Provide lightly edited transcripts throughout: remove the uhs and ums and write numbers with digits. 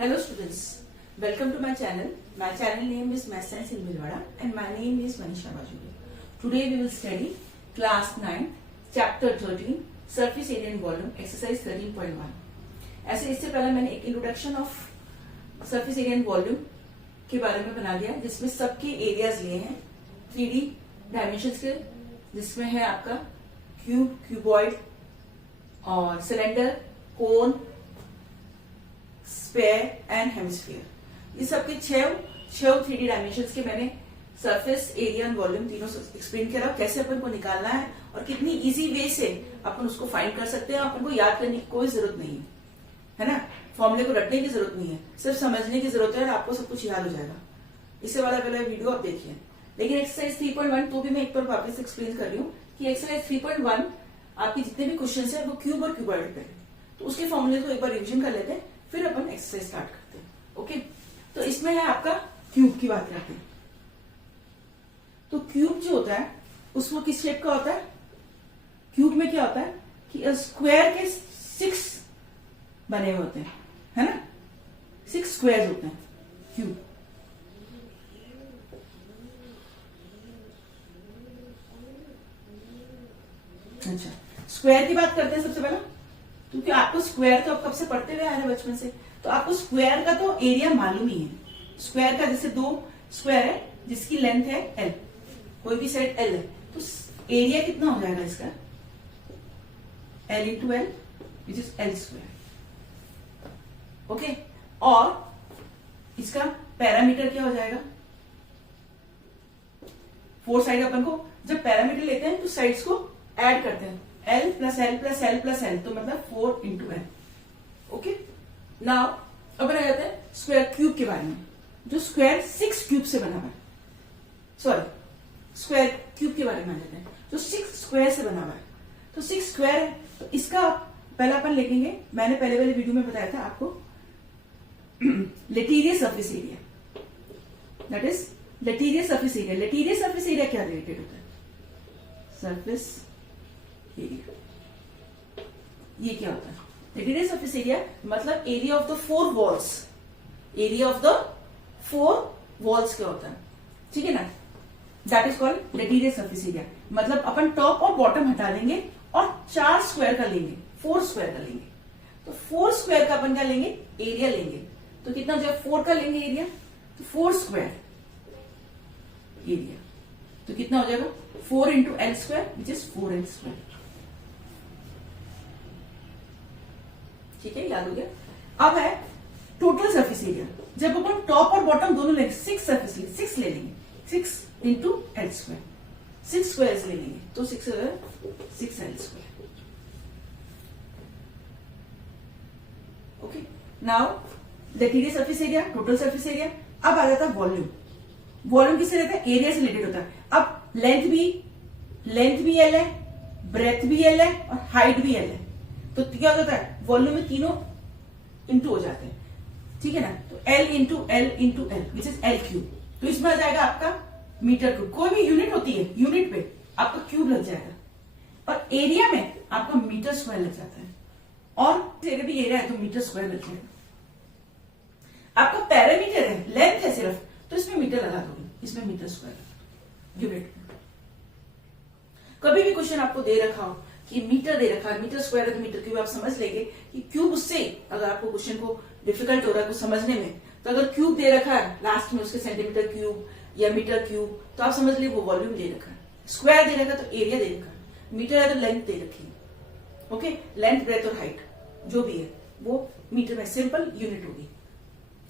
Hello students, welcome to my channel. My channel name is Math Science in Bhilwara and my name is Manisha Bajuri. Today we will study class 9, chapter 13, surface area and volume, exercise 13.1. ऐसे इससे पहले मैंने एक introduction of surface area and volume के बारे में बना दिया जिसमें सबके एरियाज लिए हैं 3D डायमेंशंस के, जिसमें है आपका क्यूब, क्यूबॉइड और cylinder, cone, sphere and hemisphere. ये सबके छह 3D डायमेंशंस के मैंने सरफेस एरिया एंड वॉल्यूम तीनों एक्सप्लेन करा, कैसे अपन को निकालना है और कितनी इजी वे से अपन उसको फाइंड कर सकते हैं। अपन को याद करने की कोई जरूरत नहीं है ना, फॉर्मूले को रटने की जरूरत नहीं है, सिर्फ समझने की जरूरत है और आपको सब कुछ याद हो जाएगा। इससे वाला पहले वीडियो आप देखिए। लेकिन एक्सरसाइज 3.1 तो भी मैं एक बार वापस एक्सप्लेन कर रही हूँ कि एक्सरसाइज 3.1 आपकी जितने भी क्वेश्चन है वो क्यूब और क्यूबॉइड पे है, तो उसके फॉर्मूले को एक बार रिविजन कर लेते हैं, फिर अपन एक्सरसाइज स्टार्ट करते हैं। ओके, तो इसमें है आपका क्यूब की बात करते हैं। तो क्यूब जो होता है उसमें किस शेप का होता है? क्यूब में क्या होता है कि स्क्वायर के 6 बने हुए होते हैं, है ना, 6 स्क्वायर होते हैं क्यूब। अच्छा, स्क्वायर की बात करते हैं सबसे पहले, क्योंकि आपको स्क्वायर तो आप कब से पढ़ते हुए आ रहे हैं बचपन से, तो आपको स्क्वायर का तो एरिया मालूम ही है। स्क्वायर का जैसे 2 स्क्वायर है जिसकी लेंथ है L, कोई भी साइड L है, तो एरिया कितना हो जाएगा इसका? L into L which is L square. Okay, और इसका पैरामीटर क्या हो जाएगा? 4 साइड अपन को जब पैरामीटर लेते हैं तो साइड्स को ऐड करते हैं, L plus L plus L plus L, तो मतलब 4 इंटू L। ओके, नाउ अब आ जाते हैं स्क्वायर क्यूब के बारे में, जो स्क्वायर 6 क्यूब से बना हुआ है। सॉरी, स्क्वायर क्यूब के बारे में आ जाते हैं जो 6 स्क्वायर से बना हुआ है। तो 6 स्क्वायर है, तो इसका पहला अपन लिखेंगे, मैंने पहले वाले वीडियो में बताया था आपको, lateral surface area, that is lateral surface area. Lateral surface area क्या रिलेटेड होता है? सरफेस एरिया, ये क्या होता है? लेटीरियर सरफेस एरिया मतलब area of the 4 walls, area of the 4 walls क्या होता है, ठीक है ना, that is called lateral surface area. मतलब अपन टॉप और बॉटम हटा देंगे और 4 स्क्वायर का लेंगे, 4 स्क्वायर का लेंगे, तो 4 स्क्वायर का अपन क्या लेंगे? एरिया लेंगे। तो कितना हो जाएगा? 4 का लेंगे एरिया, तो 4 स्क्वायर एरिया, तो कितना हो जाएगा? 4 into L square which is 4L square. ठीक है, याद हो गया। अब है टोटल सरफेस एरिया। जब अपन टॉप और बॉटम दोनों लेंगे, 6 सरफेस लेंगे, 6 ले लेंगे, 6 इंटू L स्क्वायर, 6 स्क्वायर ले लेंगे, तो 6L square. Okay, now lateral surface area, total surface area. अब आ जाता है वॉल्यूम। वॉल्यूम किससे रहता है? एरिया से रिलेटेड होता है। अब लेंथ भी L है, ब्रेथ भी L है और हाइट भी L है, तो क्या होता है? वॉल्यूम में तीनों इंटू हो जाते हैं, ठीक है ना। तो L into L into L which is L cube. तो इसमें आ जाएगा आपका मीटर क्यूब। कोई भी यूनिट होती है, यूनिट पे आपका क्यूब लग जाएगा और एरिया में आपका मीटर स्क्वायर लग जाता है, और एरिया भी एरिया है तो मीटर स्क्वायर लग जाएगा। आपका पैरामीटर है, लेंथ है सिर्फ, तो इसमें मीटर लगा दोगे, इसमें मीटर स्क्वायर यूनिट। कभी भी क्वेश्चन आपको दे रखा हो कि मीटर दे रखा है, मीटर स्क्वायर है तो मीटर क्यूब, आप समझ लेंगे कि क्यूब उससे, अगर आपको क्वेश्चन को डिफिकल्ट हो रहा है कुछ समझने में, तो अगर क्यूब दे रखा है लास्ट में उसके सेंटीमीटर क्यूब या मीटर क्यूब, तो आप समझ लीजिए वो वॉल्यूम दे रखा है। स्क्वायर दे रखा है तो एरिया दे रखा है, मीटर है तो लेंथ दे रखी है। ओके, लेंथ, ब्रेथ और हाइट जो भी है वो मीटर में सिंपल यूनिट होगी,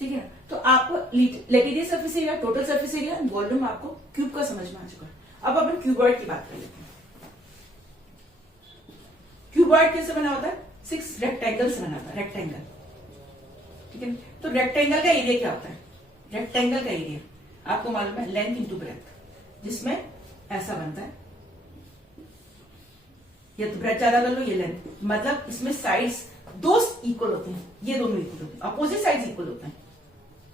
ठीक है ना। तो आपको lateral surface area, total surface area, volume आपको क्यूब का समझ में आ चुका है। अब अपन क्यूबॉइड की बात कर लेते हैं। क्यूबॉइड कैसे बना होता है? 6 रेक्टेंगल से बना होता है, रेक्टेंगल, ठीक है। तो रेक्टेंगल का एरिया क्या होता है? रेक्टेंगल का एरिया आपको मालूम है, लेंथ इंटू ब्रेथ, जिसमें ऐसा बनता है, या तो ब्रेथ ज्यादा कर लो, ये लेंथ, मतलब इसमें साइड्स 2 इक्वल होते हैं, ये दोनों इक्वल होते हैं, अपोजिट साइड्स इक्वल होते हैं,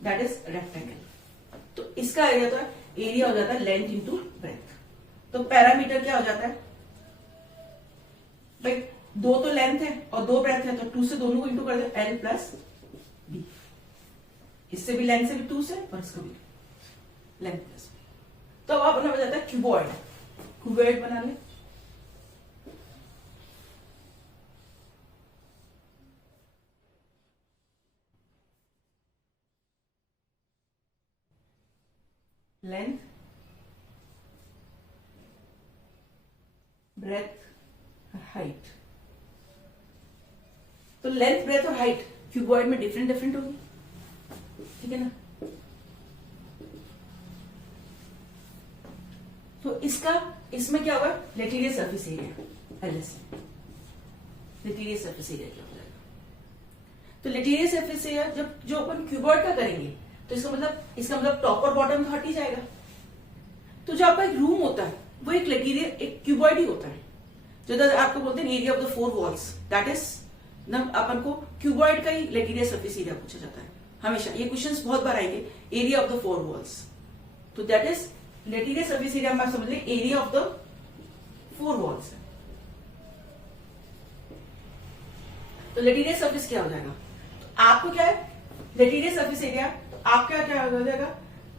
दैट इज रेक्टेंगल। तो इसका एरिया तो है, एरिया हो जाता है लेंथ इंटू ब्रेथ। तो पैरामीटर क्या हो जाता है भाई? 2 तो लेंथ है और 2 ब्रेथ है, तो 2 से दोनों को इंटू कर दे, L प्लस B। इससे भी लेंथ से भी 2 से और इसको भी लेंथ प्लस। तो अब अपना बन जाता है क्यूबॉइड। क्यूबॉइड बना ले। Length, breadth, height. तो लेंथ, ब्रेथ और हाइट क्यूबॉइड में डिफरेंट डिफरेंट होगी, ठीक है ना। तो इसमें क्या होगा, lateral surface area, LS. Lateral surface area क्या हो जाएगा। तो लेटीरियर सरफेस एरिया जब जो अपन क्यूबॉइड का करेंगे तो इसका मतलब टॉप और बॉटम तो हट ही जाएगा। तो जो आपका एक रूम होता है वो एक लेटीरियर, एक क्यूबॉइड ही होता है। जो आपको बोलते हैं area of the 4 walls, that is अपन को क्यूबॉइड का ही लेटीरियर सरफेस एरिया पूछा जाता है हमेशा। ये क्वेश्चंस बहुत बार आएंगे, एरिया ऑफ द 4 वॉल्स। तो that is lateral surface area में आप समझ लें एरिया ऑफ द 4 वॉल्स। तो लेटीरियर सरफेस क्या हो जाएगा, तो आपको क्या है लेटीरियर सरफेस एरिया, आपका क्या हो जाएगा,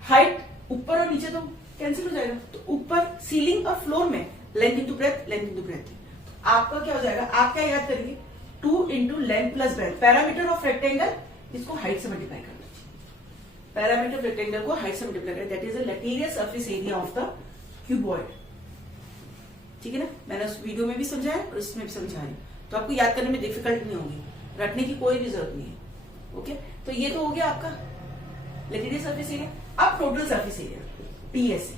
हाइट ऊपर और नीचे तो कैंसिल हो जाएगा। तो ऊपर सीलिंग और फ्लोर में length into breadth, length into breadth. तो आपका क्या हो जाएगा, आप क्या याद करेंगे, 2 into length plus breadth. Parameter of rectangle, इसको हाइट से मल्टीप्लाई कर दीजिए। पैरामीटर ऑफ रेक्टेंगल को हाइट से मल्टीप्लाई करें, that is the lateral surface area of the cuboid. ठीक है ना, मैंने उस वीडियो में भी समझाया और इसमें भी समझाया, तो आपको याद करने में डिफिकल्ट नहीं होगी, रटने की कोई भी जरूरत नहीं है। ओके, तो ये तो हो गया आपका लेटीरियर सरफेस एरिया। अब total surface area, TSA,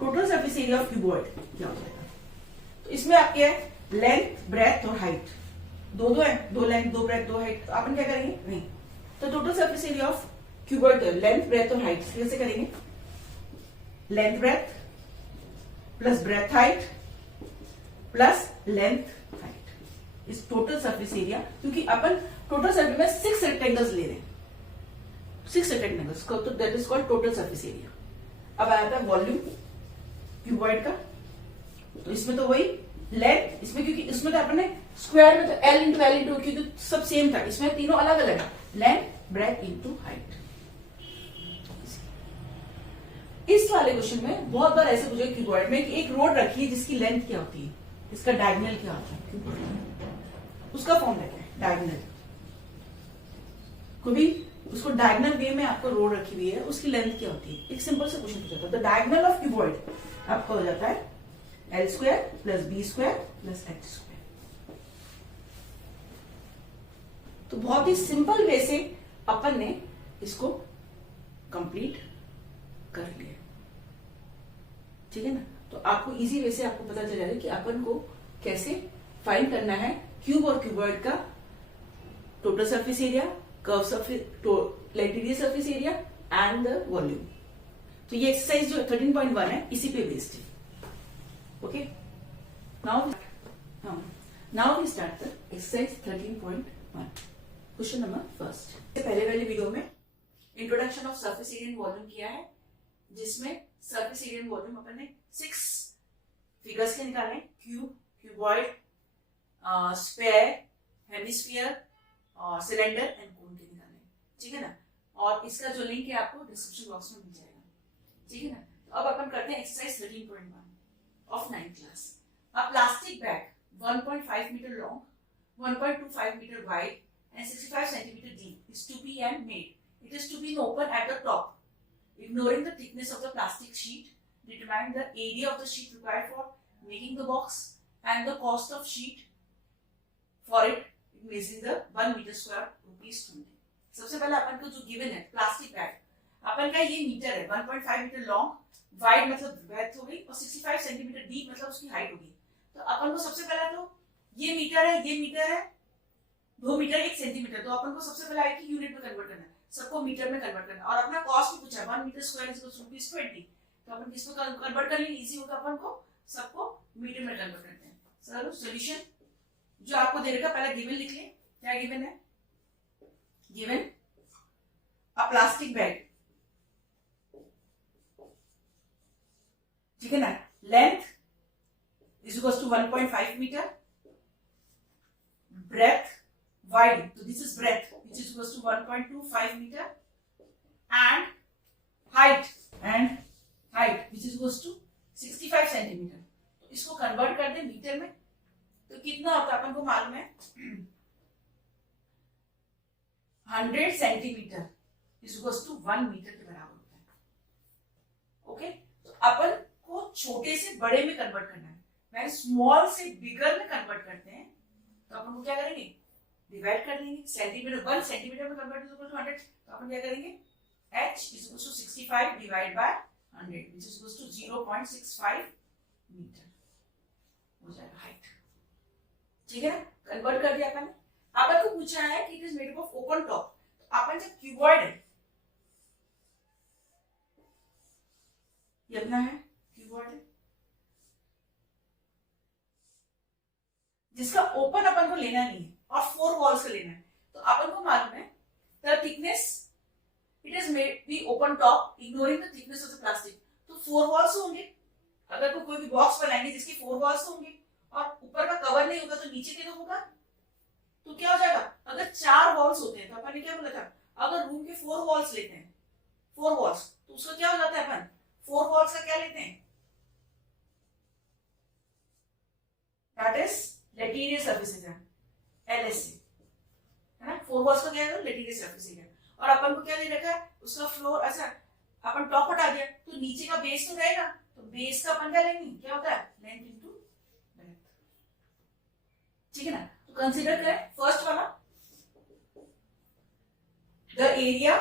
total surface area of cuboid क्या हो जाएगा। तो इसमें आपके है लेंथ, ब्रेथ और हाइट, दो है, 2 लेंथ 2 ब्रेथ 2 हाइट। तो अपन क्या करेंगे, नहीं, तो total surface area of cuboid length, breadth और हाइट कैसे करेंगे, length breadth plus breadth height plus length height इस टोटल सरफेस एरिया। क्योंकि अपन टोटल सरफेस में 6 रेक्टेंगल्स ले रहे हैं, 6 रेक्टेंगल्स को, तो that is called total surface area. अब आया था वॉल्यूम क्यूबॉइड का, तो इसमें तो वही लेंथ, इसमें क्योंकि इसमें तो अपन ने स्क्वायर में तो L इंटू क्योंकि सब सेम था, इसमें तीनों अलग अलग है, लेंथ ब्रेथ इंटू हाइट। इस वाले क्वेश्चन में बहुत बार ऐसे पूछे क्यूबॉइड में कि एक रोड रखी है जिसकी लेंथ क्या होती है, इसका डायगोनल क्या होता है क्यूबॉइड, उसका फॉर्मूला क्या है डायगोनल। कभी उसको डायगोनल वे में आपको रोड रखी हुई है, उसकी लेंथ क्या होती है, एक सिंपल सा क्वेश्चन पूछा था। द डायगोनल ऑफ क्यूबॉइड आपका हो जाता है L square plus B square plus H square. तो बहुत ही सिंपल वे से अपन ने इसको कंप्लीट कर लिया, ठीक है ना। तो आपको इजी वे से आपको पता चल जाएगा कि अपन को कैसे फाइंड करना है क्यूब और क्यूबॉइड का total surface area, curve surface, lateral surface area and the volume. तो ये एक्सरसाइज जो 13.1 है इसी पे बेस्ड है। Okay, now we start the exercise 13.1, question number first. पहले वाले वीडियो में introduction of surface area and volume किया है, जिसमें सरफेस एरिया एंड वॉल्यूम अपन ने 6 फिगर्स के निकाले, cube, cuboid, sphere, hemisphere, cylinder and cone के निकाले, ठीक है ना। और इसका जो लिंक है आपको डिस्क्रिप्शन बॉक्स में मिल जाएगा, ठीक है ना। तो अब अपन करते हैं exercise 13.1 of 9th class. A plastic bag 1.5 meter long, 1.25 meter wide and 65 centimeter deep is to be and made. It is to be open at the top. Ignoring the thickness of the plastic sheet, determine the area of the sheet required for making the box and the cost of sheet for it measuring the 1 meter square rupees 20. सबसे पहले अपन को जो given है plastic bag, अपन का ये metre है 1.5 metre long, wide मतलब breath हो गई और 65 सेंटीमीटर डीप मतलब उसकी हाइट होगी। तो अपन को सबसे पहला तो ये मीटर है, ये मीटर है, 2 मीटर 1 सेंटीमीटर, तो अपन को सबसे पहले है कि यूनिट में कन्वर्ट करना है, सबको मीटर में कन्वर्ट करना है। और अपना कॉस्ट भी पूछा 1 मीटर स्क्वायर इज रुपीस 20, तो अपन किसमें कन्वर्ट कर लेंगे, इजी होगा, अपन को सबको मीटर में कन्वर्ट करते हैं। चलो सॉल्यूशन जो आपको दे रखा, पहले गिवन लिख ले, क्या गिवन है, गिवन अ प्लास्टिक बैग, ठीक है ना, length is equal to 1.5 metre, breadth wide, so this is breadth which is equals to 1.25 meter, and height which is equals to 65 centimetre. तो इसको कन्वर्ट कर दे मीटर में, तो कितना होता है अपन को मालूम है 100 centimetre is equals to 1 metre के बराबर होता है. ओके, तो अपन को छोटे से बड़े में कन्वर्ट करना है. मैं स्मॉल से बिगर में कन्वर्ट करते हैं तो अपन को क्या करेंगे, डिवाइड कर देंगे. सेंटीमीटर 1 सेंटीमीटर में कन्वर्ट इज इक्वल टू 100, तो अपन क्या करेंगे h इज इक्वल टू 65 divide by 100 which is equals to 0.65 metre हो जाएगा हाइट. ठीक है ना, कन्वर्ट कर दिया अपन ने. अपन को पूछा है कि it is made of open top, तो अपन जब क्यूबॉइड है, ये अपना है क्यूबॉइड है जिसका ओपन अपन को लेना नहीं है और 4 वॉल्स का लेना है. तो अपन को मालूम है the thickness it is made be open top ignoring the thickness of the plastic. तो 4 वॉल्स होंगे. अगर कोई भी बॉक्स बनाएंगे जिसकी 4 वॉल्स होंगे और ऊपर का कवर नहीं होगा तो नीचे के तो होगा, तो क्या हो जाएगा. अगर 4 वॉल्स होते हैं तो अपन ने क्या बोला था, अगर रूम के 4 वॉल्स लेते हैं 4 वॉल्स, तो उसका क्या हो जाता है, अपन 4 वॉल्स का क्या लेते हैं, that is lateral surface area LSA है ना. 4 वॉल्स का क्या है, लेटीरियर सरफेस एरिया. और अपन को क्या दे रखा है, उसका फ्लोर. अच्छा, अपन टॉप हटा दिया तो नीचे का बेस तो रहेगा, तो बेस का अपन क्या लेंगे, क्या होता है लेंथ इनटू ब्रेथ. ठीक है ना. तो कंसीडर करें फर्स्ट वाला, the area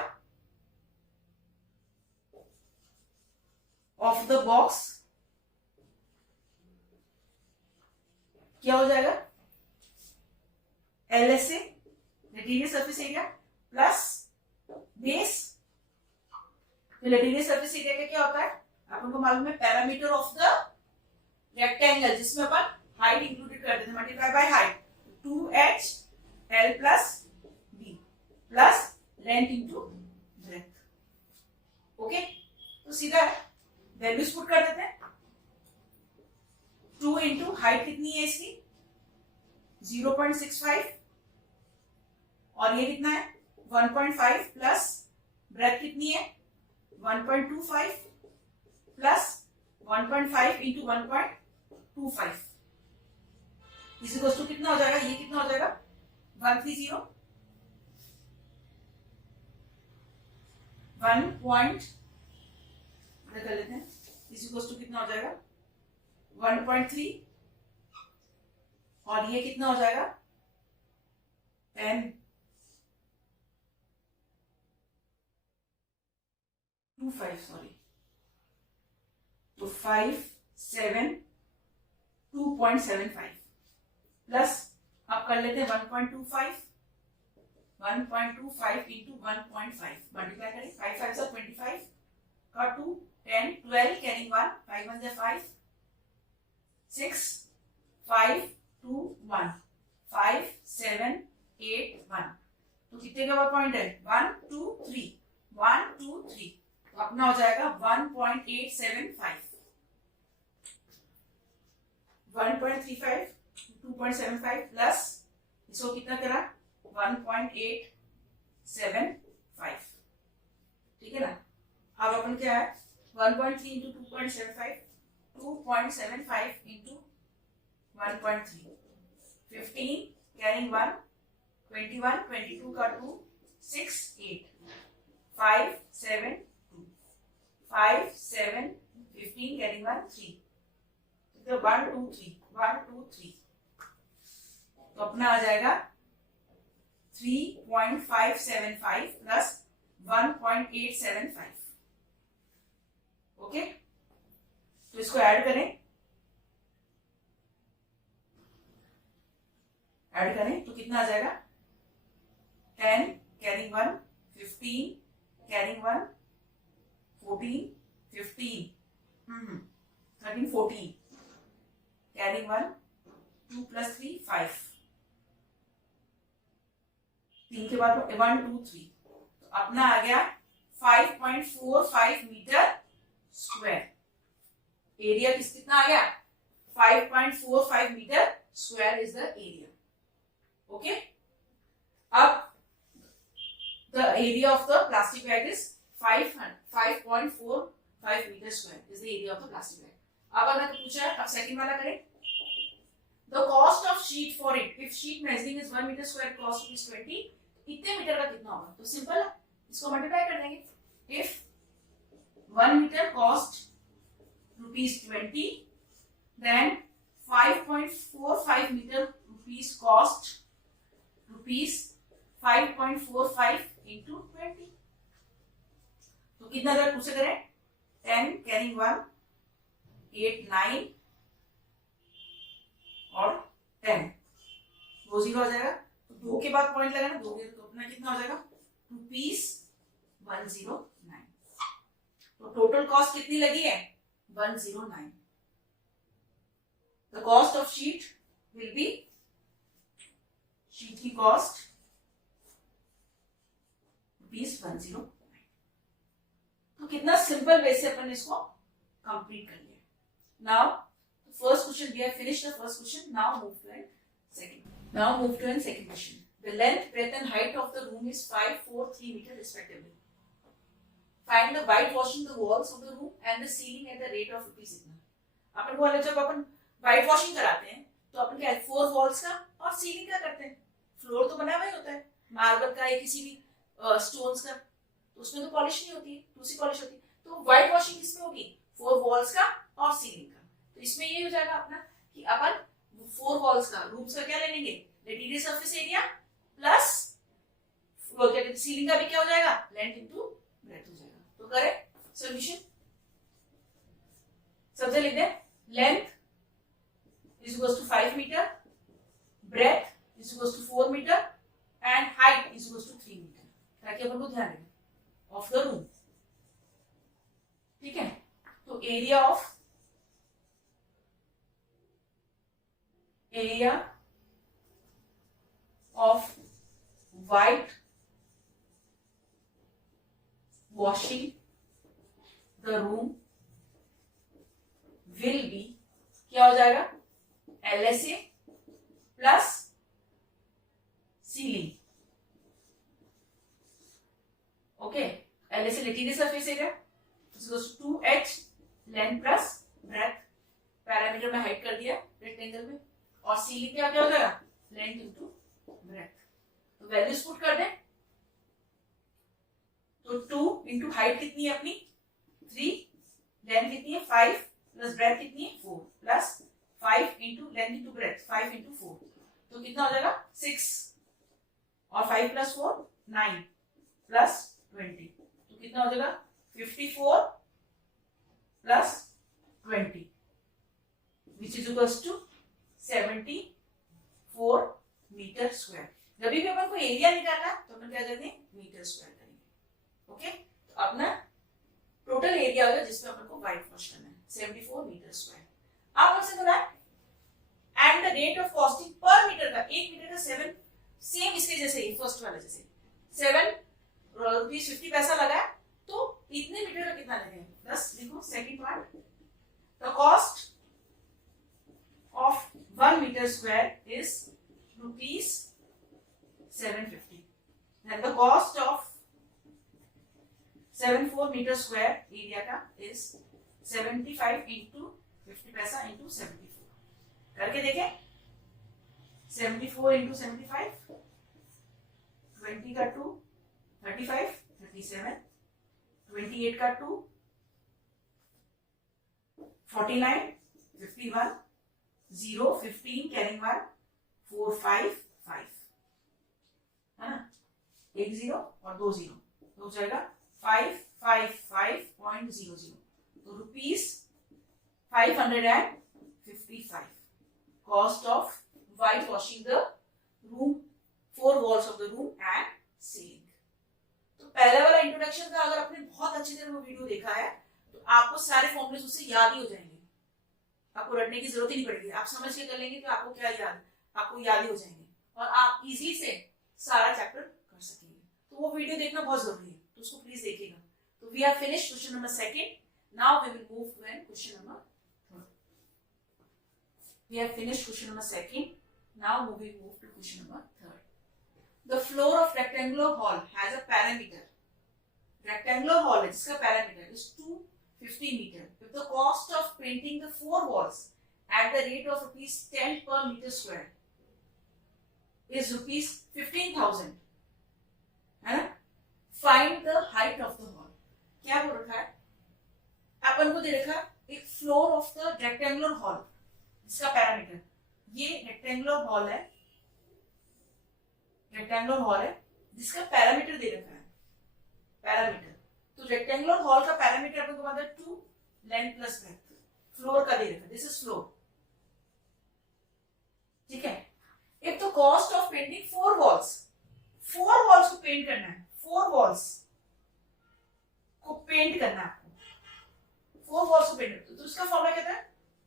of the box क्या हो जाएगा, LSA lateral surface area plus base. तो लेटीरियर सरफेस एरिया का क्या होता है, अपन को मालूम है पैरामीटर ऑफ द रेक्टेंगल, जिसमें अपन हाइट इंक्लूडेड कर देते हैं, multiply by height 2h l plus b plus length into breadth. Okay, तो सीधा वैल्यूज पुट कर देते हैं. 2 इंटू हाइट कितनी है इसकी 0.65 और ये कितना है 1.5 प्लस ब्रेथ कितनी है 1.25 प्लस 1.5 इंटू 1.25 इस इक्वल्स टू कितना हो जाएगा, ये कितना हो जाएगा 130 1 कर लेते हैं. इस इक्वल्स टू कितना हो जाएगा 1.3 और ये कितना हो जाएगा 10 25 सॉरी, तो 5 7 2.75 प्लस अब कर लेते हैं 1.25 इंटू 1.5 मल्टीप्लाई करें 5 5 से 25 का 2 10 12 कैरिंग 1 5 1 से 5 6 5 2 1 5 7 8 1. तो कितने का पॉइंट है 1 2 3 1 2 3, तो अपना हो जाएगा 1.875 1.35 2.75 प्लस इसको कितना करा 1.875. ठीक है ना. अब अपन क्या है 1.3 इंटू 2.75 2.75 इंटू 1.3 15 कैरिंग 1 21 22 का 2 6 8 5 7 2 5 7 15 कैरिंग 1 3, तो 1 2 3 1 2 3, तो अपना आ जाएगा 3.575 प्लस 1.875. ओके, तो इसको ऐड करें तो कितना आ जाएगा 10 कैरिंग 1 15 कैरिंग 1 14 15 13 14 कैरिंग 1 2 प्लस 3 5 3 के बाद 1 2 3, तो अपना आ गया 5.45 मीटर स्क्वायर. एरिया कितना आ गया 5.45 metre square is the area. Okay, area of the plastic bag is 5.45 meter square is the area of the plastic bag. अब अगर पूछा है, अब सेकंड वाला करें. The cost of sheet for it, if sheet measuring is 1 meter square, cost is 20. इतने metre का कितना होगा? तो सिंपल है, इसको मल्टीप्लाई कर देंगे. If 1 meter cost rupees 20, then 5.45 meter rupees cost rupees 5.45 into 20. तो कितना अगर पूछे करें 10 कैरिंग 1 8 9 और 10 दो जीरो हो जाएगा. तो दो के बाद पॉइंट लगाना, दो के तो अपना कितना हो जाएगा ₹109. तो टोटल कॉस्ट कितनी लगी है 109. The cost of sheet will be, sheet की कॉस्ट ₹109. तो कितना सिंपल वे से अपन इसको कंप्लीट कर लिया. Now first question we have finished the first question. Now move to an second. Now move to an second question. The length, breadth and height of the room is 5, 4, 3 metre respectively. Find the white washing the walls of the room and the ceiling at the rate of ₹. अपन को वाले जब अपन white washing कराते हैं तो अपन क्या 4 walls का और सीलिंग का करते हैं. फ्लोर तो बना हुआ ही होता है मार्बल का या किसी भी स्टोन्स का, तो उसमें तो पॉलिश नहीं होती है, दूसरी पॉलिश होती है. तो व्हाइट वॉशिंग किसमें होगी 4 वॉल्स का और सीलिंग का. तो इसमें ये हो जाएगा अपना कि अपन 4 वॉल्स का रूम्स का क्या ले लेंगे लेटिटिव सरफेस एरिया प्लस सीलिंग का भी क्या हो जाएगा लेंथ इनटू ब्रेथ हो जाएगा. तो करें सॉल्यूशन. सबसे लिख दें length is equals to 5 metre, breadth is equals to 4 metre and height is equals to 3 metre, ताकि अपन को ध्यान रहे ऑफ द रूम. ठीक है. तो area of white washing the room will be, क्या हो जाएगा LSA plus ceiling. Okay, LSA lateral surface area is 2h length plus breadth, parameter में हाइट कर दिया रेक्टेंगल में, और सीलिंग क्या क्या हो जाएगा लेंथ इनटू ब्रेथ. तो वैल्यूज पुट कर दें. तो 2 इंटू हाइट कितनी है अपनी 3, लेंथ कितनी है 5 प्लस ब्रेथ कितनी है 4 plus 5 into length into breadth 5 into 4, तो कितना हो जाएगा 6 और 5 प्लस 4 9 प्लस 20, तो कितना हो जाएगा 54 plus 20 which is equals to 74 metre square. जब भी अपन को एरिया निकालना है तो अपन क्या करेंगे मीटर स्क्वायर करेंगे. ओके. तो अपना टोटल एरिया होगा जिसमें अपन को व्हाइट वॉश करना है 74 मीटर स्क्वायर. आप हमसे बोला and the rate of costing पर मीटर का, 1 मीटर का 7, सेम इसके जैसे ही फर्स्ट वाला जैसे 7 रुपीज 50 पैसा लगा, तो इतने मीटर का कितना लगेगा 10. देखो second part, the cost of 1 metre square is ₹750 and the cost of 74 meter square area का is 75 into 50 पैसा into 74. करके देखें 74 into 75, 20 का 2 35 37, 28 का 2 49, 51 0 15 कैरिंग 1 4 5 5 है ना, 1 0 और 2 0 तो हो जाएगा 555.00. तो ₹555 cost of white washing the room, 4 walls of the room and ceiling. तो पहले वाला इंट्रोडक्शन का अगर आपने बहुत अच्छी तरह वो वीडियो देखा है तो आपको सारे फॉर्मूले उससे याद ही हो जाएंगे, आपको रटने की जरूरत ही नहीं पड़ेगी. आप समझ के कर लेंगे तो आपको क्या याद, आपको याद ही हो जाएंगे और आप इजीली से सारा चैप्टर कर सकेंगे. तो वो वीडियो देखना बहुत जरूरी है, तो उसको प्लीज देखिएगा. तो we have finished question number 2. Now we will move to an question number 3. We have finished question number 2. Now we will move to question number 3. The floor of rectangle rectangular hall has a parameter. Rectangular hall है जिसका parameter is 250 meter. If the cost of painting the 4 walls at the rate of rupees 10 per meter square is rupees 15,000, है ना? Find the height of the hall. क्या बोल रखा है? अपन को दे रखा एक floor of the rectangular hall जिसका पैरामीटर, ये रेक्टेंगुलर हॉल है, रेक्टेंगुलर हॉल है जिसका पैरामीटर दे रखा है, पैरामीटर। तो रेक्टेंगुलर हॉल का पैरामीटर अपन को पता है 2 लेंथ प्लस ब्रेथ, फ्लोर का दे रखा है, दिस इज फ्लोर, ठीक है। If the cost of painting 4 walls, 4 walls को पेंट करना है, 4 वॉल्स को पेंट करना है आपको, 4 वॉल्स को पेंट करना है, तो उसका फॉर्मूला क्या था?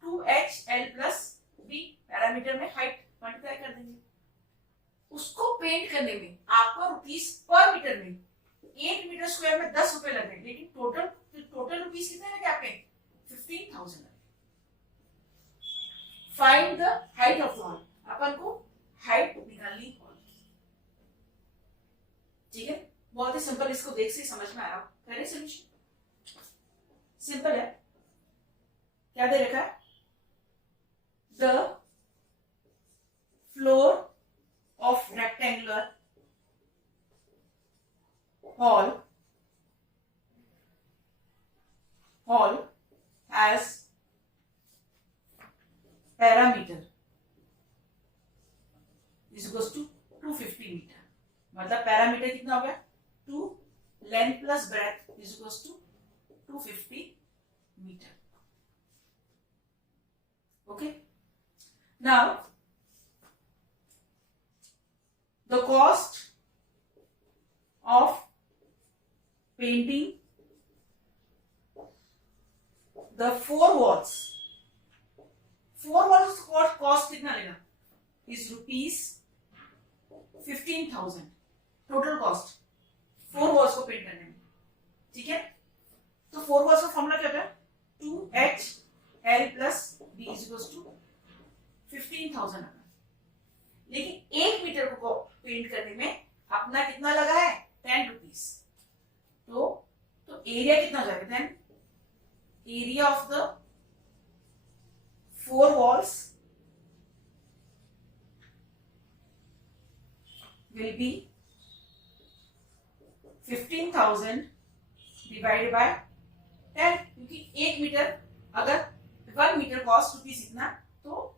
2HL प्लस B, पैरामीटर में हाइट मल्टीप्लाई कर देंगे। उसको पेंट करने में आपको रुपीस पर मीटर में 1 मीटर स्क्वायर में 10 रुपए लगे, लेकिन टोटल रुपीस कितने लगे आपके? 15,000 लगे। Find the height of the hall, अपन को हाइट निकालनी हॉल की, ठीक है। बहुत ही सिंपल, इसको देख से समझ में आया, करें सोल्यूशन सिंपल है। क्या दे रखा है? The floor of rectangular hall has parameter is equals to 250 meter, मतलब पैरामीटर कितना हो गया? 2 length plus breath is equals to 250 meter. Okay, now the cost of painting the 4 walls, 4 walls cost कितना लेगा? is rupees 15,000 total cost 4 walls को paint करने में, ठीक है। तो 4 walls का फॉर्मूला क्या होता है? 2HL plus B is equals to 15,000। लेकिन 1 मीटर को पेंट करने में अपना कितना लगा है? 10 रुपीज। तो एरिया कितना हो जाएगा? Then area of the 4 walls will be 15,000 divided by 10, क्योंकि 1 मीटर, अगर 1 मीटर कॉस्ट रुपीज इतना, तो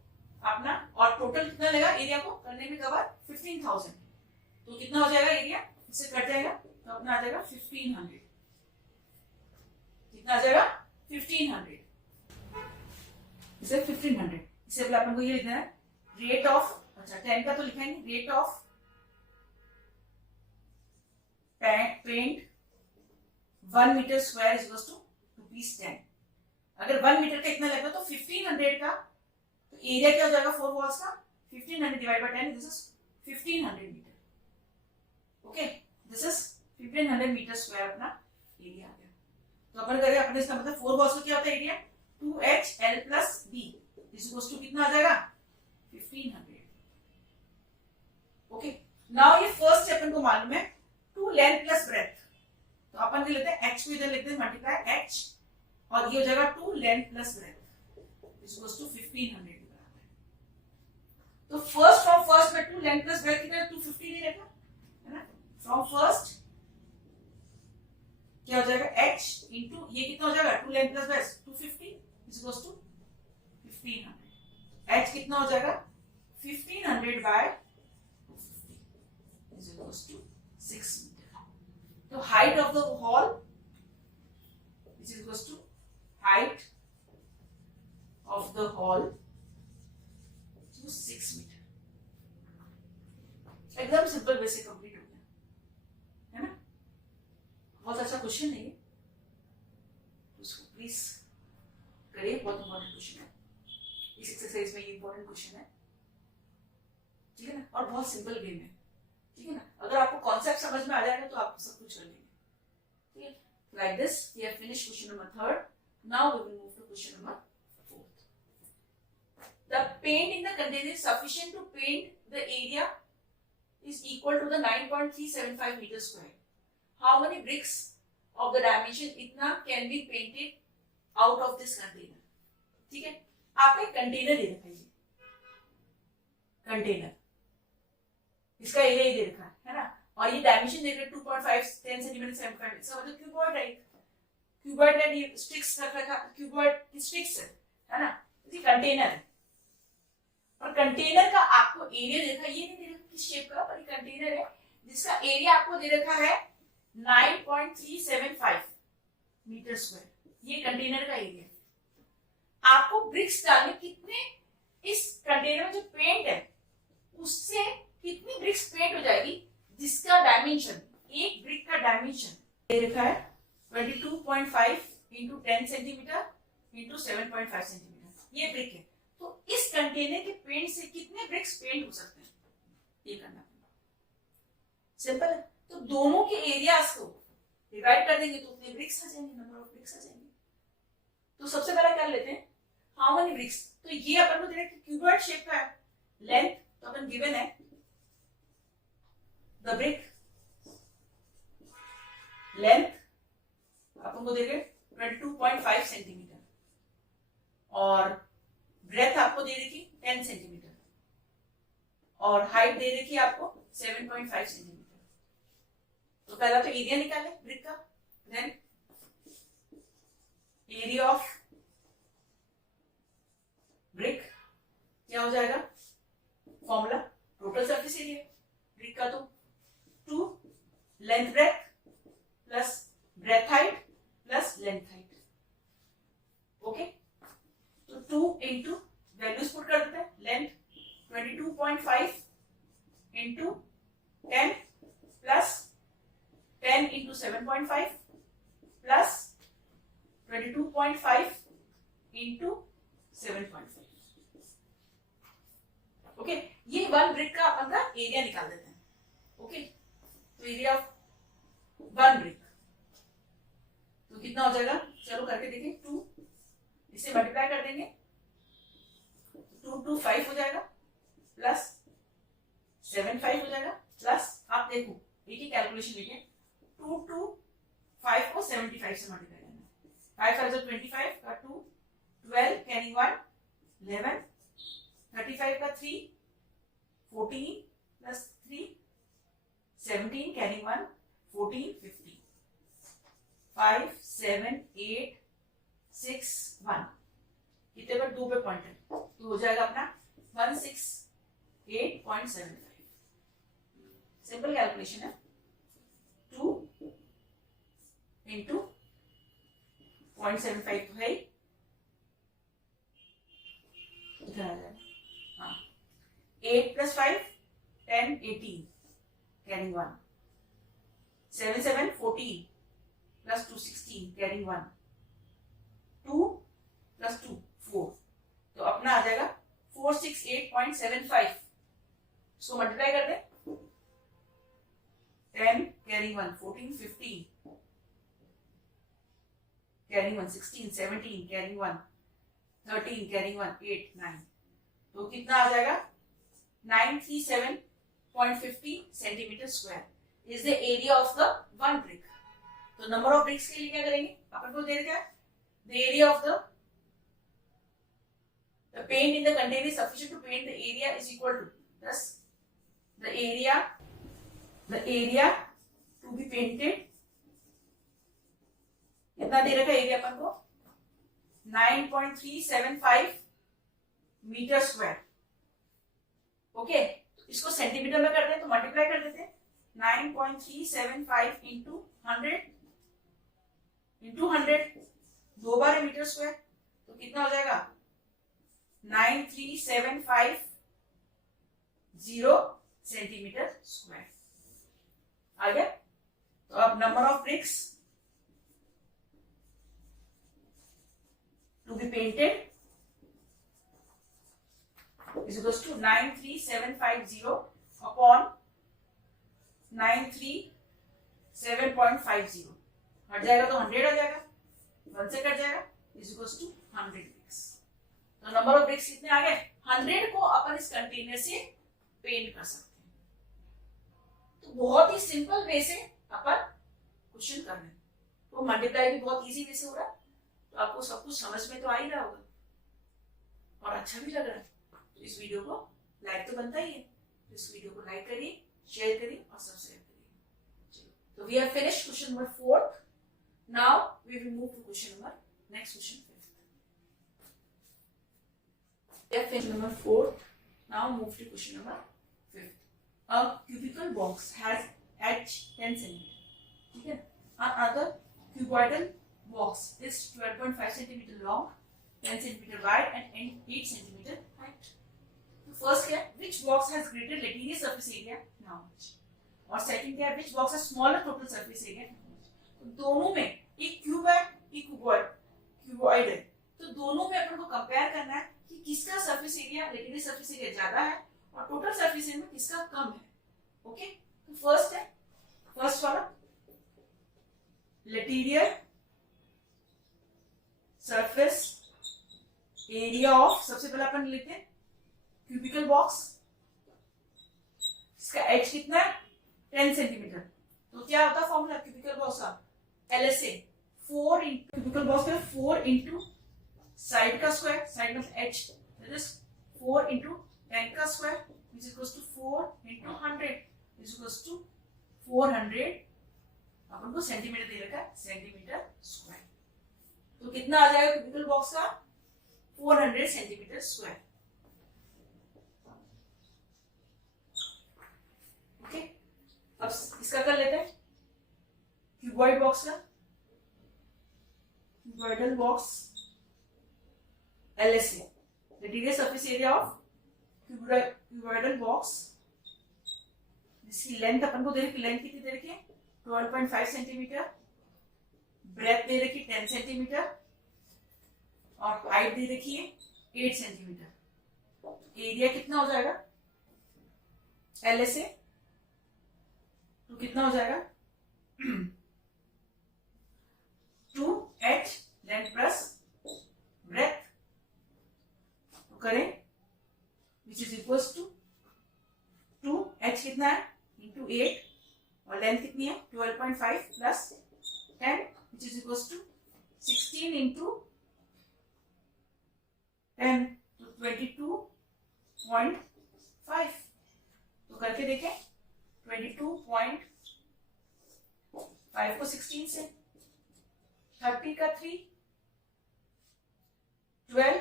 अपना और टोटल कितना लेगा एरिया को करने में कवर? 15,000। तो कितना हो जाएगा एरिया? इससे कट जाएगा तो अपना आ जाएगा 1500। कितना आ जाएगा? 1500। इसे 1500, इससे पहले अपन को ये लिखना है रेट ऑफ, अच्छा 10 का तो लिखा नहीं, rate of paint 1 metre square is equals to rupees 10। अगर 1 मीटर का इतना लगेगा तो 1500 का, तो एरिया क्या हो जाएगा 4 वॉल्स का? 1500 divide by 10, this is 1500 metre. Okay, this is 1500 metre square अपना एरिया आ गया। तो अपन करेंगे, अपने इसका मतलब 4 वॉल्स का क्या होता है area? 2HL plus B is equals to कितना आ जाएगा? 1500। ओके, नाउ ये फर्स्ट अपन को मालूम है 2 लेंथ प्लस ब्रेथ, तो अपन ले लेते हैं h को इधर लिखते हैं मल्टीप्लाई h, और ये हो जाएगा 2 length plus breadth is equals to 1500 के बराबर है। तो फर्स्ट फ्रॉम फर्स्ट में 2 लेंथ प्लस ब्रेथ कितना है? 250 नहीं रखा है ना। फ्रॉम फर्स्ट क्या हो जाएगा? h इंटू ये कितना हो जाएगा? 2 length plus breadth 250 is equals to 1500। h कितना हो जाएगा? 1500 by 250 is equals to 6 metre. तो height of the hall is equals to height of the hall to 6 metre. एकदम सिंपल बेसिक कंप्लीट हो गया, है ना। बहुत अच्छा क्वेश्चन है ये, उसको प्लीज करिए, बहुत इंपॉर्टेंट क्वेश्चन है, इस एक्सरसाइज में ये इंपॉर्टेंट क्वेश्चन है, ठीक है ना, और बहुत सिंपल गेम है, ठीक है ना। अगर आपको कॉन्सेप्ट समझ में आ जाएगा तो आप सब कुछ कर लेंगे, ठीक है। Like this we have finished question number 3rd। Now we will move to question number 4th. The paint in the container is sufficient to paint the area is equal to the 9.375 meter square. How many bricks of the dimension इतना can be painted out of this container? ठीक है, आपने container दे रखा है, container, इसका area ही दे रखा है ना, और ये डायमेंशन दे रखा है 2.5 10 सेंटीमीटर 75, इसका मतलब क्यूबॉइड है, क्यूबॉइड ने ये स्टिक्स रख रखा, क्यूबॉइड की स्टिक्स है ना, ये कंटेनर है, और कंटेनर का आपको एरिया दे रखा है, ये नहीं दे रखा किस शेप का, पर ये कंटेनर है जिसका एरिया आपको दे रखा है 9.375 मीटर स्क्वायर, ये कंटेनर का एरिया। आपको ब्रिक्स डालने कितने, इस कंटेनर में जो पेंट है उससे कितनी ब्रिक्स पेंट हो जाएगी, जिसका डायमेंशन, एक ब्रिक का डायमेंशन दे रखा है 22.5 इंटू 10 सेंटीमीटर इंटू 7.5 सेंटीमीटर, ये ब्रिक है। तो इस कंटेनर के पेंट से कितने ब्रिक्स पेंट हो सकते हैं, ये करना सिंपल है। तो दोनों के एरियाज को डिवाइड कर देंगे तो उतने ब्रिक्स आ जाएंगे, नंबर ऑफ ब्रिक्स आ जाएंगे। तो सबसे पहले कर लेते हैं हाउ मेनी ब्रिक्स, तो ये अपन को दे रहा है क्यूबॉइड शेप का है, लेंथ तो अपन गिवन है, द ब्रिक लेंथ अपन को दे रहे 22.5 सेंटीमीटर, और ब्रेथ आपको दे रही थी 10 सेंटीमीटर, और हाइट दे रही थी आपको 7.5 सेंटीमीटर। तो पहला तो एरिया निकाले ब्रिक का, देन एरिया ऑफ ब्रिक क्या हो जाएगा, formula total surface area brick का, तो 2 length breadth plus breadth height plus length height, okay. तो 2 इंटू वैल्यूज पुट कर देते हैं, length 22.5 into 10 plus 10 into 7.5 plus 22.5 into 7.5, okay. ये वन ब्रिक का अपन का एरिया निकाल देते हैं, ओके। तो एरिया ऑफ वन ब्रिक तो कितना हो जाएगा, चलो करके देखें, 2 इसे मल्टीप्लाई कर देंगे, 2 2 5 हो जाएगा, प्लस 7 5 हो जाएगा, प्लस आप देखो एक ही कैलकुलेशन लीजिए, 2 2 5 को 75 से मल्टीप्लाई करना, 5 5 जो 25 का 2 12 कैरी 1 11 35 का 3 14 प्लस 3 17 कैरी 1 14 15 5 7 8 6 1, कितने पर 2 पे पॉइंट है, तो हो जाएगा अपना 168.75, सिंपल कैलकुलेशन है, 2 इंटू 0.75 तो है ही, इधर आ जाएगा, हाँ 8 plus 5 10 18 carrying 1 7 7 14 plus 2 16 carrying 1 2 plus 2 4, तो अपना आ जाएगा 468.75, इसको मल्टीप्लाई कर दे, 10 कैरिंग 1 14 15 कैरिंग 1 16 17 कैरिंग 1 13 कैरिंग 1 8 9, तो कितना आ जाएगा 937.50 centimetre square is the area of the one brick. तो नंबर ऑफ ब्रिक्स के लिए क्या करेंगे, अपन को दे रखा है the area of the paint in the container is sufficient to paint the area is equal to, thus the area to be painted कितना दे रखा है एरिया अपन को 9.375 मीटर स्क्वायर, ओके। इसको सेंटीमीटर में करते हैं तो मल्टीप्लाई कर देते हैं, 9.375 इंटू 100 दो बार मीटर स्क्वायर, तो कितना हो जाएगा 93750 सेंटीमीटर स्क्वायर आ गया। तो अब number of bricks to be painted is equals to 93750 upon 937.50, हट जाएगा तो 100 आ जाएगा, 1 से कट जाएगा, is equals to 100 bricks। तो नंबर ऑफ ब्रिक्स कितने आ गए 100 को अपन इस कंटेनर से पेंट कर सकते हैं। तो बहुत ही सिंपल वे से अपन क्वेश्चन कर रहे हैं। तो मल्टीप्लाई भी बहुत इजी वे से हो रहा है, तो आपको सब कुछ समझ में तो आ ही रहा होगा और अच्छा भी लग रहा है। तो इस वीडियो को लाइक तो बनता ही है, तो इस वीडियो को लाइक करिए, शेयर करिए और सब्सक्राइब करिए। तो we have finished question number 4। Now we will move to question number next question 5th। We have finished number 4. Now move to question number 5th. A cubical box has edge 10 cm. ठीक है? Another cuboidal box is 12.5 cm long, 10 cm wide and 8 cm height. तो first क्या है? Which box has greater lateral surface area? Now. और second क्या है? Which box has smaller total surface area? तो दोनों में एक क्यूब है, एक क्यूबॉइड है, तो दोनों में अपन को कंपेयर करना है कि किसका सरफेस एरिया, लेटेरियल सरफेस एरिया ज्यादा है और टोटल सरफेस एरिया में किसका कम है। ओके, तो फर्स्ट वाला लेटेरियल सरफेस एरिया ऑफ, सबसे पहले अपन लेते हैं क्यूबिकल बॉक्स, इसका एच कितना है 10 सेंटीमीटर। तो क्या होता है फॉर्मूला क्यूबिकल बॉक्स का, LSA 4 इंटू क्यूबिकल बॉक्स का 4 इंटू साइड का स्क्वायर, साइड में h, that is 4 into 10 का square which is equals to 4 into 100 which is equals to 400, अपन को सेंटीमीटर दे रखा है, सेंटीमीटर स्क्वायर। तो कितना आ जाएगा क्यूबिकल बॉक्स का 400 सेंटीमीटर स्क्वायर। ओके, अब इसका कर लेते हैं क्यूबॉइड बॉक्स का, cuboidal box LSA, lateral surface area of cuboidal box, जिसकी लेंथ अपन को दे रखी, लेंथ कितनी दे रखी है 12.5 सेंटीमीटर, ब्रेथ दे रखी 10 सेंटीमीटर और हाइट दे रखी है 8 सेंटीमीटर। एरिया कितना हो जाएगा LSA, तो कितना हो जाएगा 2h लेंथ प्लस ब्रेथ करें which is equals to 2h कितना है into 8 और लेंथ कितनी है 12.5 plus 10 which is equals to 16 into 10 तो 22.5। तो करके देखें 22.5 को 16 से, 30 का 3, 12,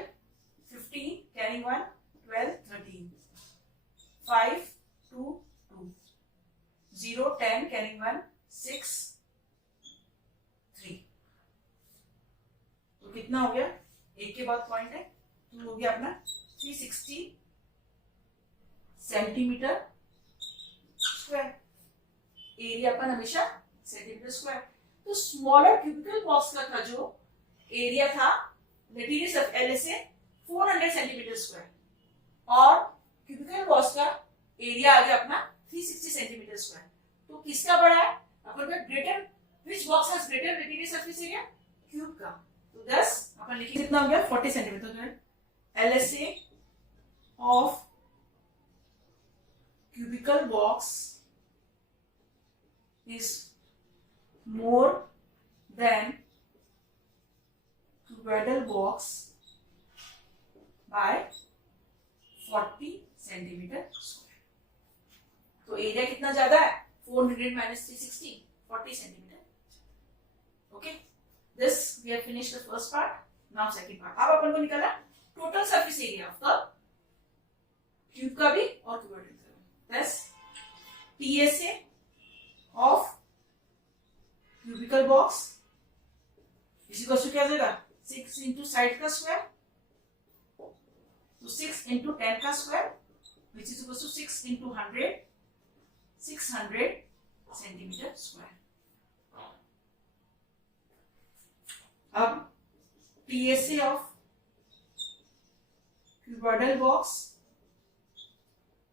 15 carrying 1, 12, 13, 5, 2, 2, 0, 10 carrying 1, 6, 3। तो कितना हो गया, एक के बाद पॉइंट है, तो हो गया अपना 360 सेंटीमीटर स्क्वायर। एरिया अपन हमेशा सेंटीमीटर स्क्वायर। तो स्मॉलर क्यूबिकल बॉक्स का जो एरिया था लेटेरियल ऑफ LSA 400 सेंटीमीटर स्क्वायर और क्यूबिकल बॉक्स का एरिया आ गया अपना 360 सेंटीमीटर स्क्वायर। तो किसका बड़ा है अपन का greater, which box has greater lateral surface area, cube का। तो 10 अपन लिखेंगे कितना हो गया 40 सेंटीमीटर। तो LSA of cubical box is more than cuboidal box by 40 centimetre square. तो एरिया कितना ज्यादा है 400 minus 360, 40 centimetre. Okay, this we have finished the first part. Now second part. अब अपन को निकाला total surface area of the cube का भी और क्यूबॉइडल का भी। दस TSA ऑफ क्यूबिकल बॉक्स इसी को क्या देगा 6 इंटू साइड का स्क्वायर, तो 6 इंटू 10 का square which is equal to 6 into 100, 600 centimetre square. अब TSA ऑफ क्यूबॉइडल बॉक्स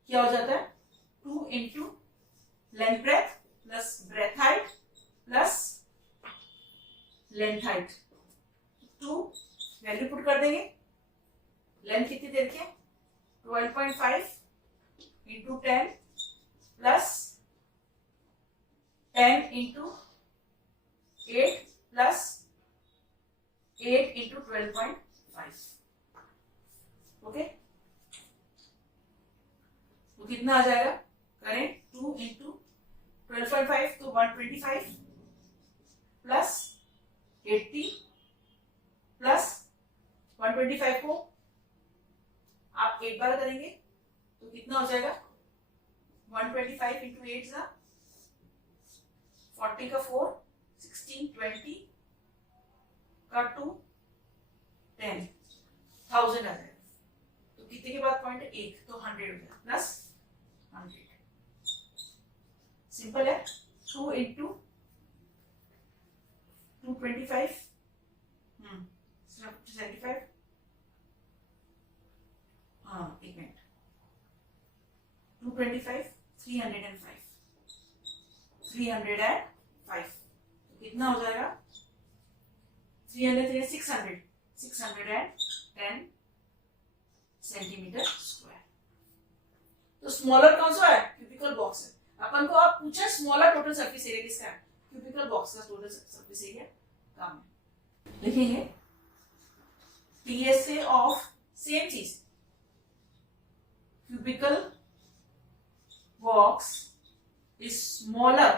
क्या हो जाता है 2 into length breadth plus breadth height plus length height. 2 value put कर देंगे, लेंथ कितनी दे रखी है 12.5 into 10 plus 10 into 8 plus 8 into 12.5. Okay, तो कितना आ जाएगा? करें 2 इंटू 12.5 तो 125 प्लस 80 प्लस 125 को आप एक बार करेंगे तो कितना हो जाएगा? 125 इंटू 8 जा 40 का 4, 16, 20 का 2, 10, 1000 आ जाएगा. तो कितने के बाद पॉइंट? 1, तो 100 हो जाएगा प्लस 100. सिंपल है. 2 इंटू 225 75. हाँ, एक मिनट. 225 305 305 तो कितना हो जाएगा? 300 600 610 सेंटीमीटर स्क्वायर. तो स्मॉलर कौन सा है? क्यूबिकल बॉक्स है. अपन को आप पूछा स्मॉलर टोटल सरफेस एरिया किसका है? क्यूबिकल बॉक्स का टोटल सरफेस एरिया काम है. लिखेंगे टीएसए ऑफ सेम चीज cubical box is smaller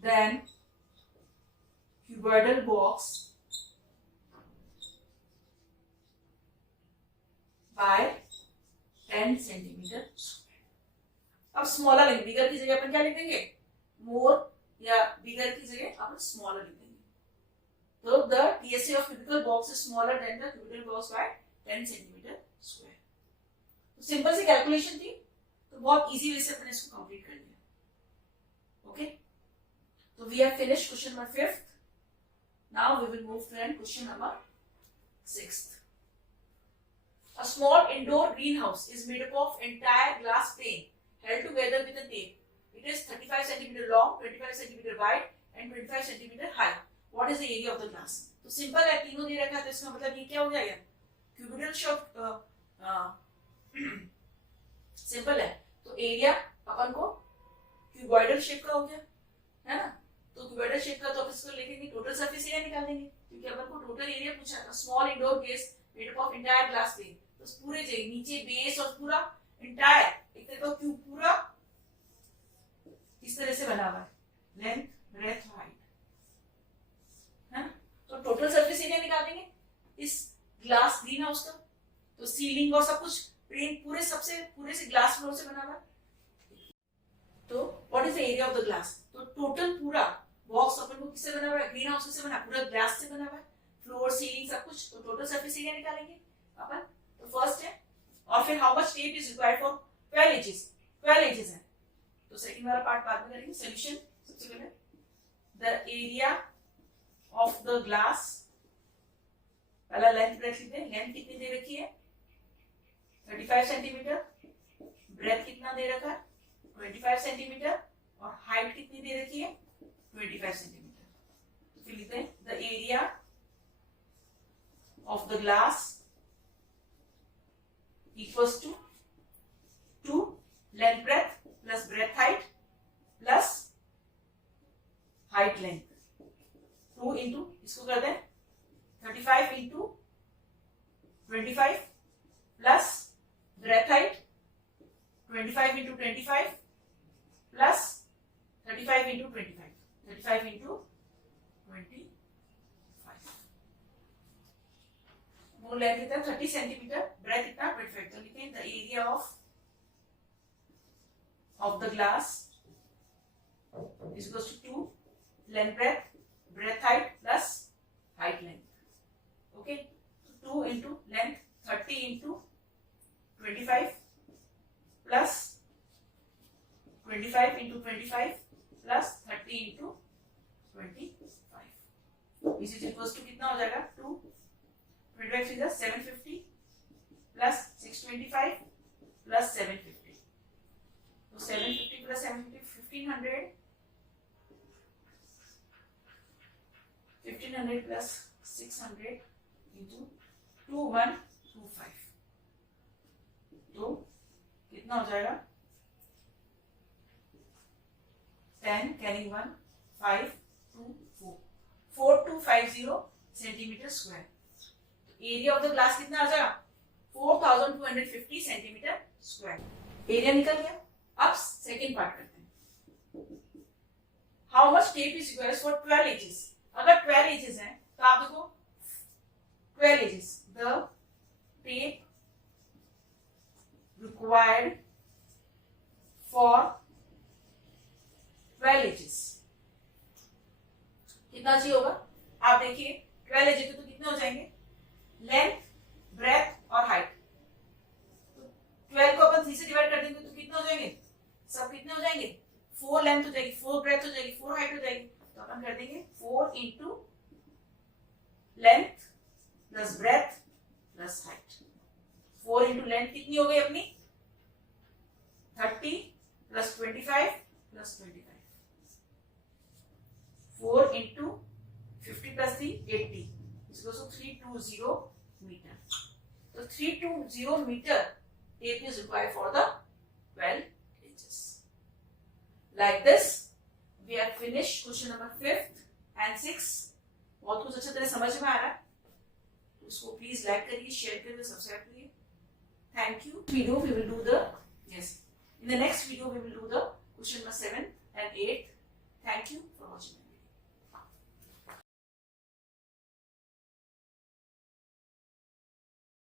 than cuboidal box by 10 centimetre. अब स्मॉलर लिख, बिगर की जगह अपन क्या लिख देंगे? मोर, या बिगर की जगह अपन स्मॉलर लिख देंगे. तो the TSA of cubical box is smaller than the cubical box by 10 centimetre square. तो सिंपल सी कैलकुलेशन थी, तो बहुत इजी वे से अपने इसको कंप्लीट कर लिया. ओके, तो we have finished question number 5th. Now we will move to question number 6th. A small indoor greenhouse is made up of entire glass pane held together with a tape. It is 35 cm long, 25 cm wide and 25 cm high. What is the area of the glass? तो simple है, तीनों दे रखा है, तो इसका मतलब ये क्या हो जाएगा? Cubical shape. सिंपल है, तो एरिया अपन को क्यूबॉइडल शेप का हो गया है ना. तो क्यूबॉइडल शेप का तो आप इसको लिखेंगे टोटल सरफेस एरिया निकाल देंगे, क्योंकि अपन को टोटल एरिया पूछा था. Small indoor case made up of entire glass plane, तो पूरे जगह नीचे बेस और पूरा एंटायर एक तरह का क्यूब पूरा इस तरह से बना हुआ है. लेंथ, ब्रेथ, हाइट है ना. तो टोटल सरफेस एरिया निकाल देंगे इस ग्लास ग्रीन हाउस का. तो सीलिंग और सब कुछ प्लेन पूरे से ग्लास फ्लोर से बना हुआ है. तो what is the area of the glass? तो टोटल पूरा बॉक्स अपन को किससे बना हुआ है? ग्रीन हाउस से बना, पूरा ग्लास से बना हुआ है. फ्लोर, सीलिंग सब कुछ. तो टोटल सरफेस एरिया निकालेंगे अपन. तो फर्स्ट है, और फिर how much tape is required for 12 inches. 12 inches है, तो सेकंड वाला पार्ट बाद में करेंगे. सॉल्यूशन सबसे पहले the area of the glass, पहला लेंथ ब्रेथ लिखते हैं. लेंथ कितनी दे रखी है? 35 सेंटीमीटर. ब्रेथ कितना दे रखा है? 25 सेंटीमीटर. और हाइट कितनी दे रखी है? 25 सेंटीमीटर. तो फिर लिखते हैं the area of the glass equals to 2 length breadth plus breadth height plus height length. 2 into इसको कर दें 35 into 25 plus breadth height 25 into 25 plus 35 into 25 35 into 25. वो लेंथ कितना? 30 सेंटीमीटर. ब्रेथ कितना? 25. तो लिखें the area of the glass is equal to 2 length breadth height plus height length. Okay, 2 into length 30 into 25 plus 25 into 25 plus 30 into 25. इस is equal to कितना हो जाएगा? 2 25 is 750 plus 625 plus 750. तो 750 plus 750 1500 plus 600 into 2125. तो कितना हो जाएगा? 10 carrying 1 5 2 4 4250 centimetre square. Area of the glass कितना आ जाएगा 4250 सेंटीमीटर स्क्वायर। एरिया निकल गया। अब सेकेंड पार्ट करते हैं। How much tape is required for 12 edges. अगर 12 एजेस हैं तो आप देखो 12 edges the tape required for 12 edges कितना चाहिए होगा। आप देखिए 12 एजेस तो कितने हो जाएंगे, लेंथ ब्रेथ और हाइट। तो 12 को अपन 3 से डिवाइड कर देंगे तो कितने हो जाएंगे, सब कितने हो जाएंगे, 4 लेंथ हो जाएगी, 4 ब्रेथ हो जाएगी, 4 हाइट हो जाएगी। तो अपन कर देंगे 4 into length plus breath plus height. 4 into length कितनी हो गई अपनी 30 प्लस 25 प्लस 25। 4 इंटू 50 प्लस 3 80 इसको 320 मीटर। तो 320 metre tape is required for the 12 inches. Like this, we have finished question number 5th and 6th. बहुत कुछ अच्छी तरह समझ में आ रहा है, तो इसको प्लीज लाइक करिए, शेयर करिए, सब्सक्राइब करिए। Thank you. Video we will do the in the next video we will do the question number 7 and 8. Thank you for watching.